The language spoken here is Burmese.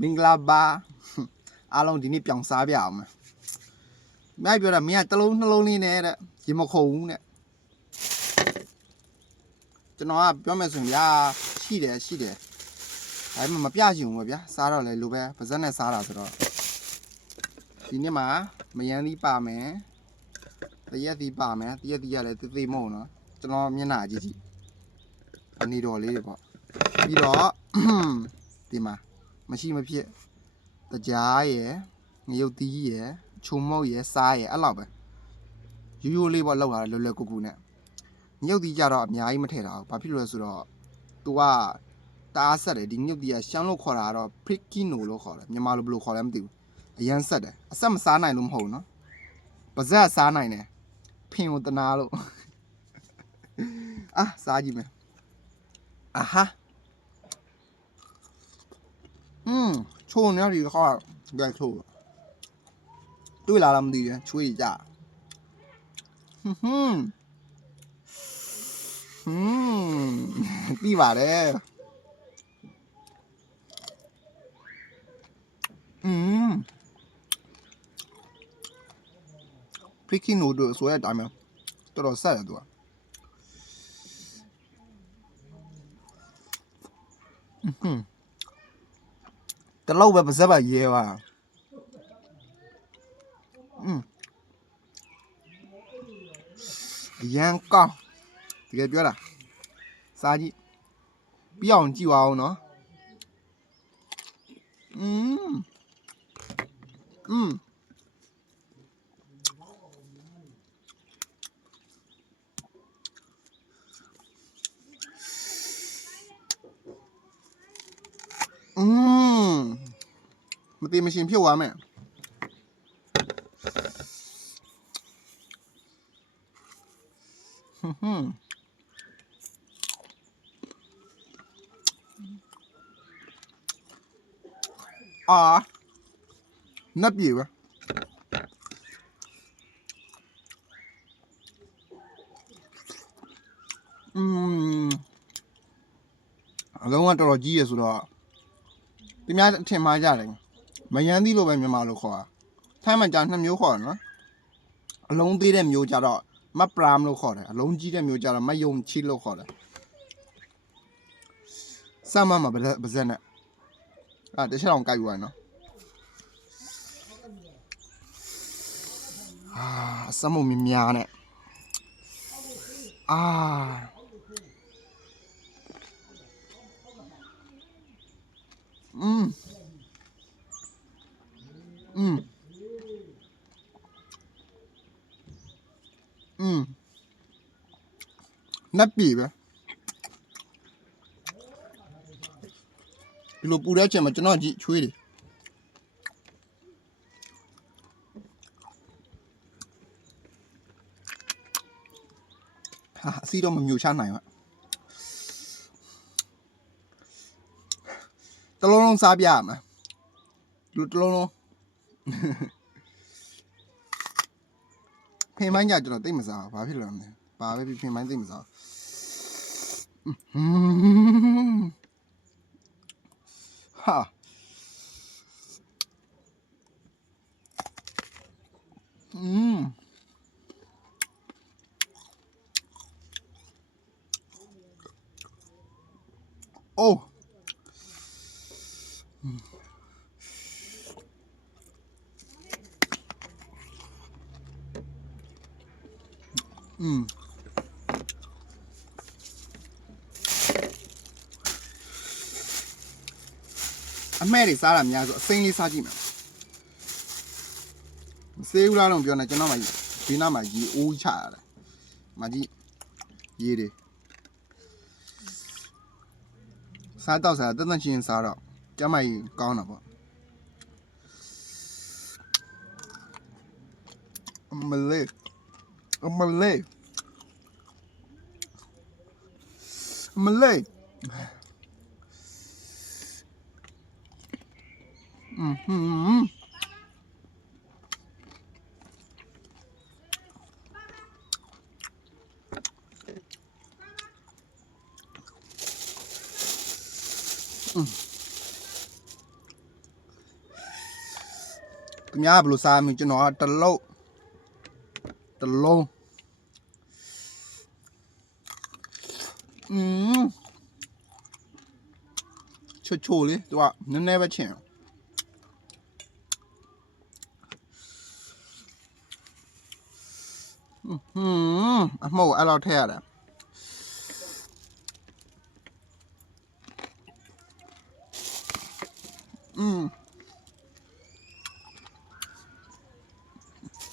မင်္ဂလာပါအားလုံးဒီနေ့ပြောင်းစားပြအောင်မြိုက်ပြောတာမင်းကတစ်လုံးနှလုံးလေးနဲ့တဲ့ရေမခုံဘူးတဲ့ကျွန်တော်ကပြောမယ်ဆိုရင်ဗျာရှိတယ်ဒါပေမဲ့မပြချင်ဘူးဗျာစားတော့လေလိုပဲပါဇက်နဲ့စားတာဆိုတော့ဒီနေ့မှာမယန်းသီးပါမယ်တရက်သီးပါမယ်တရက်သီးကလည်းတေးသေးမဟုတ်နော်ကျွန်တော်မျက်နှာကြည့်အနေတော်လေးတွေပေါ့ပြီးတော့ဒီမှာမရှိမဖြစ်တကြားရယ်ငရုတ်သီးရယ်ချုံမုတ်ရယ်စားရယ်အဲ့လောက်ပဲရိုးရိုးလေးပေါ့လောက်လာလွယ်လွယ်ကူကူနဲ့ငရုတ်သီးကြတော့အများကြီးမထည့်တာဘူးဘာဖြစ်လို့လဲဆိုတော့သူကတအားဆက်တယ်ဒီငရုတ်သီးကရှမ်းလို့ခေါ်တာကတော့ Prikino လို့ခေါ်တယ်မြန်မာလိုဘယ်လိုခေါ်လဲမသိဘူးအရန်ဆက်တယ်အဆက်မစားနိုင်လို့မဟုတ်ဘူးနော်ပါဇက်စားနိုင်တယ်ဖင်ကိုတနာလို့အာစားကြည့်မယ်အာဟာချိုးနေရဒီခါကြိုက်ချိုးတွေ့လာလားမသိဘူးချွေးကြပြီးပါတယ်Prikino တို့ဆိုရတဲ့အတိုင်းတော်တော်ဆက်တယ်သူကတလောက်ပဲပါဇက်ပါရဲပါရန်ကောင်းတကယ်ပြောတာစားကြည့်ပြအောင်ကြည့်ပါဦးနော်မသိမရှင်ဖြစ်သွားမယ်အာနပ်ပြေပဲအလုံးကတော်တော်ကြီးရဆိုတော့ဒီများအထင်မှားကြတယ်မယန်းသီးလိုပဲမြန်မာလိုခေါ်တာထိုင်းမှာကြာနှစ်မျိုးခေါ်တယ်နော်အလုံးသေးတဲ့မျိုးကြတော့မပရမ်လို့ခေါ်တယ်အလုံးကြီးတဲ့မျိုးကြတော့မယုံချီလို့ခေါ်တယ်စမ်းမမှာပါဇက်နဲ့တခြားအောင်ကြိုက်ယူရနော်စမ်းမများနဲ့နပ်ပြေပဲဒီလိုပူတဲ့ချက်မှာကျွန်တော်ကြည့်ချွေးတယ်အစီတော့မမျိုးချနိုင်ပါတလုံးလုံးစားပြရမှာလူတလုံးလုံးဖင်မိုင်းကြကျွန်တော်သိမစားဘာဖြစ်လဲမလဲဘာပဲဖင်မိုင်းသိမစားဟာအိုးအမဲတွေစားတာများဆိုအစိမ်းလေးစားကြည့်မယ်မစေးဘူးလားတော့ပြောနေကျွန်တော်မှဒီနားမှာရေအိုးချရတယ်မကြီးရေတွေစားတော့စားတန်းချင်းစားတော့ကျမကြီးကောင်းတာပေါ့အမလေး သူများဘယ်လိုစားမလဲကျွန်တော်ကတစ်လုံးချိုလေးသူကနည်းနည်းပဲချင်အမှုတ်အဲ့လောက်ထည့်ရတယ်